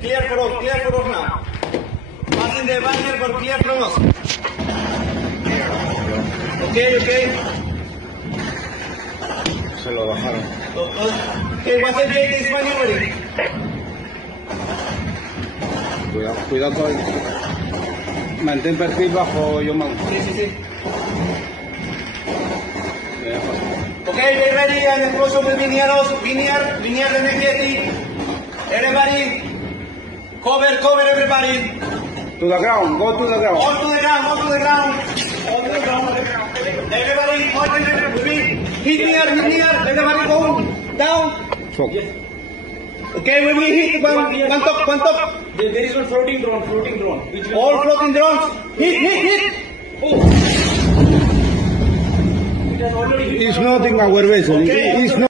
Clear for us now. Pasen de baño por clear for us. Okay. Se lo bajaron. Okay, what's the date is maneuvering? Cuidado con... Mantén perfil bajo, yo mando. Sí. Okay, get ready and the close will be near us. Linear the negative. Everybody, cover everybody. To the ground, go to the ground. All to the ground. Everybody, hit near. Everybody go down. Choke. Okay, when we hit one top. There is one floating drone. All floating drones. Hit. Oh. It has already hit. It's not in our vessel. Okay. It's not.